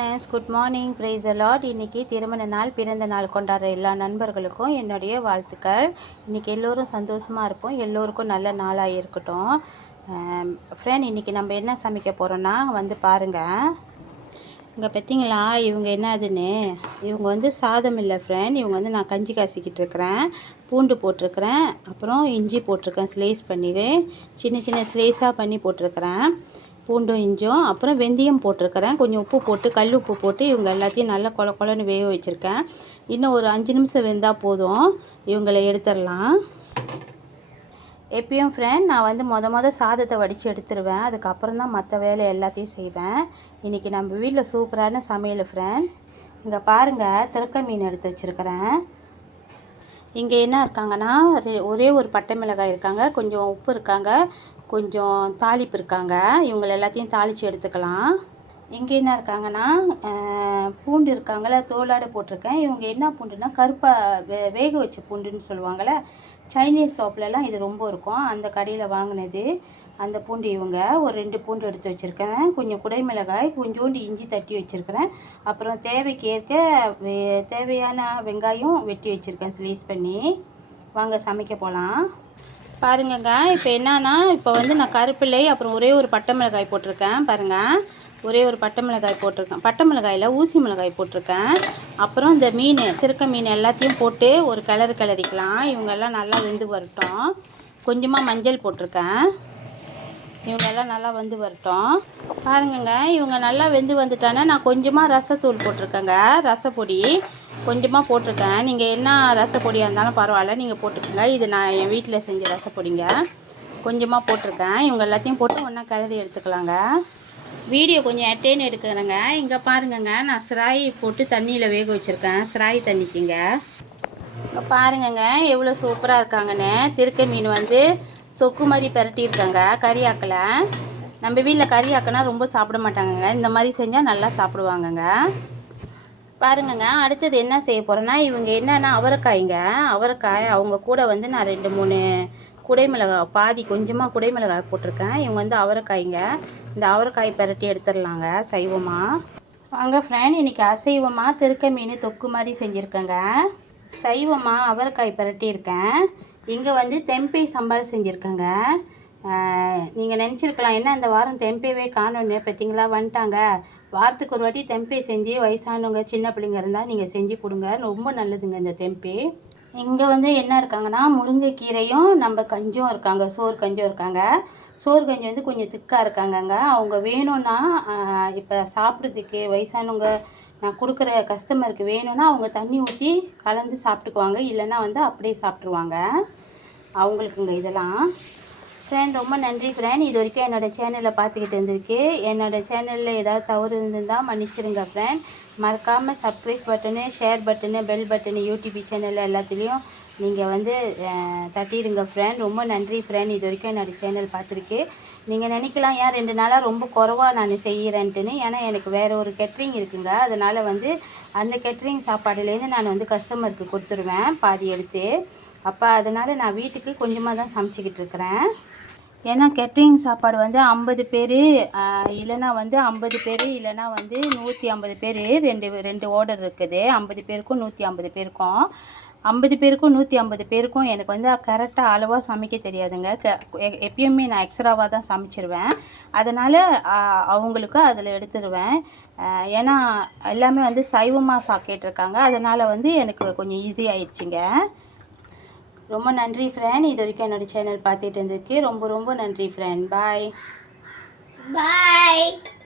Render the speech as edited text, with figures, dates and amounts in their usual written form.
Good morning, price allot. இன்றைக்கி திருமண நாள், பிறந்த நாள் கொண்டாடுற எல்லா நண்பர்களுக்கும் என்னுடைய வாழ்த்துக்கள். இன்றைக்கி எல்லோரும் சந்தோஷமாக இருப்போம், எல்லோருக்கும் நல்ல நாளாக இருக்கட்டும். ஃப்ரெண்ட், இன்றைக்கி நம்ம என்ன சமைக்க போகிறோன்னா பாருங்கள். இங்கே பார்த்தீங்களா இவங்க என்னதுன்னு? இவங்க சாதம் இல்லை ஃப்ரெண்ட். இவங்க நான் கஞ்சி காசிக்கிட்டு இருக்கிறேன். பூண்டு போட்டிருக்கிறேன், அப்புறம் இஞ்சி போட்டிருக்கேன். ஸ்லைஸ் பண்ணி சின்ன சின்ன ஸ்லைஸாக பண்ணி போட்டிருக்கிறேன். பூண்டும் இஞ்சும், அப்புறம் வெந்தயம் போட்டிருக்கிறேன். கொஞ்சம் உப்பு போட்டு, கல் உப்பு போட்டு இவங்க எல்லாத்தையும் நல்லா கொல கொலன்னு வேக வச்சுருக்கேன். இன்னும் ஒரு 5 நிமிஷம் வெந்தால் போதும், இவங்களை எடுத்துடலாம். எப்பயும் ஃப்ரெண்ட், நான் மொத சாதத்தை வடித்து எடுத்துருவேன். அதுக்கப்புறம் தான் மற்ற வேலை எல்லாத்தையும் செய்வேன். இன்றைக்கி நம்ம வீட்டில் சூப்பரான சமையல் ஃப்ரெண்ட். இங்கே பாருங்கள், திருக்க மீன் எடுத்து வச்சுருக்கிறேன். இங்கே என்ன இருக்காங்கன்னா, ஒரே ஒரு பட்டை மிளகாய் இருக்காங்க, கொஞ்சம் உப்பு இருக்காங்க, கொஞ்சம் தாளிப்பு இருக்காங்க. இவங்களை எல்லாத்தையும் தாளித்து எடுத்துக்கலாம். இங்கே என்ன இருக்காங்கன்னா, பூண்டு இருக்காங்கள, தோலாட போட்டிருக்கேன். இவங்க என்ன பூண்டுன்னா, கருப்பாக வேக வச்ச பூண்டுன்னு சொல்லுவாங்கள்ல, சைனீஸ் ஷாப்லலாம் இது ரொம்ப இருக்கும். அந்த கடையில் வாங்கினது அந்த பூண்டு. இவங்க ஒரு 2 பூண்டு எடுத்து வச்சுருக்கிறேன். கொஞ்சம் குடைமிளகாய், கொஞ்சோண்டு இஞ்சி தட்டி வச்சுருக்கிறேன். அப்புறம் தேவைக்கு ஏற்க தேவையான வெங்காயம் வெட்டி வச்சுருக்கேன், ஸ்லைஸ் பண்ணி. வாங்க சமைக்க போகலாம். பாருங்கங்க, இப்போ என்னன்னா, இப்போ நான் கருப்பிலை, அப்புறம் ஒரே ஒரு பட்டை மிளகாய் போட்டிருக்கேன். பாருங்கள், ஒரே ஒரு பட்டை மிளகாய் போட்டிருக்கேன். பட்டை மிளகாயில் ஊசி மிளகாய் போட்டிருக்கேன். அப்புறம் இந்த மீன், திருக்க மீன் எல்லாத்தையும் போட்டு ஒரு கிளறிக்கலாம். இவங்கெல்லாம் நல்லா வெந்து வரட்டும். கொஞ்சமாக மஞ்சள் போட்டிருக்கேன். இவங்கெல்லாம் நல்லா வரட்டும். பாருங்கங்க, இவங்க நல்லா வெந்து வந்துட்டானே, நான் கொஞ்சமாக ரசத்தூள் போட்டிருக்கேங்க. ரசப்பொடி கொஞ்சமாக போட்டிருக்கேன். நீங்கள் என்ன ரசப்பொடியாக இருந்தாலும் பரவாயில்ல, நீங்கள் போட்டுக்கோங்க. இது நான் என் வீட்டில் செஞ்ச ரசப்பொடிங்க. கொஞ்சமாக போட்டிருக்கேன். இவங்க எல்லாத்தையும் போட்டு ஒன்றா கிளறி எடுத்துக்கலாங்க. வீடியோ கொஞ்சம் அட்டேன்னு எடுக்கிறேங்க. இங்கே பாருங்கங்க, நான் சிராய் போட்டு தண்ணியில் வேக வச்சுருக்கேன். சிராய் தண்ணிக்குங்க. இப்போ பாருங்கங்க, எவ்வளோ சூப்பராக இருக்காங்கன்னு. திருக்க மீன் தொக்கு மாதிரி பரட்டியிருக்காங்க, கறி ஆக்கலை. நம்ம வீட்டில் கறி ஆக்கினா ரொம்ப சாப்பிட மாட்டாங்கங்க. இந்த மாதிரி செஞ்சால் நல்லா சாப்பிடுவாங்கங்க. பாருங்கங்க, அடுத்தது என்ன செய்ய போகிறேன்னா, இவங்க என்னென்னா அவரைக்காய்ங்க. அவரைக்காய் அவங்க கூட நான் 2-3 குடைமிளகாய், பாதி கொஞ்சமாக குடைமிளகாய் போட்டிருக்கேன். இவங்க அவரைக்காய்ங்க. இந்த அவரைக்காய் பரட்டி எடுத்துடலாங்க சைவமாக. வாங்க ஃப்ரெண்ட், இன்றைக்கி அசைவமாக திருக்க மீன் தொக்கு மாதிரி செஞ்சுருக்கேங்க. சைவமாக அவரைக்காய் பரட்டியிருக்கேன். இங்கே தெம்பை சம்பால் செஞ்சுருக்கேங்க. நீங்கள் நினச்சிருக்கலாம், என்ன இந்த வாரம் தெம்பைவே காணோன்னு. பார்த்தீங்களா, வந்துட்டாங்க. வாரத்துக்கு ஒரு வாட்டி தெம்பை செஞ்சு வயசானவங்க சின்ன பிள்ளைங்க இருந்தால் நீங்கள் செஞ்சு கொடுங்க, ரொம்ப நல்லதுங்க இந்த தெம்பை. இங்கே என்ன இருக்காங்கன்னா, முருங்கைக்கீரையும் நம்ம கஞ்சும் இருக்காங்க, சோறு கஞ்சும் இருக்காங்க. சோறு கஞ்சி கொஞ்சம் திக்காக இருக்காங்கங்க. அவங்க வேணும்னா, இப்போ சாப்பிட்றதுக்கு வயசானவங்க நான் கொடுக்குற கஸ்டமருக்கு வேணும்னா அவங்க தண்ணி ஊற்றி கலந்து சாப்பிட்டுக்குவாங்க, இல்லைன்னா அப்படியே சாப்பிட்ருவாங்க அவங்களுக்குங்க. இதெல்லாம் ஃப்ரெண்ட், ரொம்ப நன்றி ஃப்ரெண்ட். இது வரைக்கும் என்னோடய சேனலில் பார்த்துக்கிட்டு இருந்திருக்கு. என்னோடய சேனலில் ஏதாவது தவறு இருந்திருந்தால் மன்னிச்சிருங்க ஃப்ரெண்ட். மறக்காமல் subscribe button, share button, bell button YouTube சேனலில் எல்லாத்துலேயும் நீங்கள் தட்டிடுங்க ஃப்ரெண்ட். ரொம்ப நன்றி ஃப்ரெண்ட். இது வரைக்கும் என்னோடய சேனல் பார்த்துருக்கு. நீங்கள் நினைக்கலாம், ஏன் 2 நாளாக ரொம்ப குறைவாக நான் செய்கிறேன்ட்டுன்னு. ஏன்னா எனக்கு வேறு ஒரு கேட்ரிங் இருக்குங்க. அதனால் அந்த கேட்ரிங் சாப்பாடுலேருந்து நான் கஸ்டமருக்கு கொடுத்துருவேன் பாதி எடுத்து. அப்போ அதனால் நான் வீட்டுக்கு கொஞ்சமாக தான் சமைச்சிக்கிட்டு இருக்கிறேன். ஏன்னா கேட்ரிங் சாப்பாடு 50 பேர், இல்லைன்னா 50 பேர், இல்லைன்னா 150 பேர். 2 ஆர்டர் இருக்குது. 50 பேருக்கும் 150 பேருக்கும். 50 பேருக்கும் 150 பேருக்கும் எனக்கு கரெக்டாக அளவாக சமைக்க தெரியாதுங்க. எப்பயுமே நான் எக்ஸ்ட்ராவாக தான் சமைச்சிருவேன். அதனால் அவங்களுக்கு அதில் எடுத்துருவேன். ஏன்னா எல்லாமே சைவமாக கேட்டிருக்காங்க. அதனால் எனக்கு கொஞ்சம் ஈஸி ஆயிடுச்சுங்க. ரொம்ப நன்றி ஃப்ரெண்ட். இது வரைக்கும் என்னோடய சேனல் பார்த்துட்டு இருந்திருக்கு. ரொம்ப ரொம்ப நன்றி ஃப்ரெண்ட். பாய்.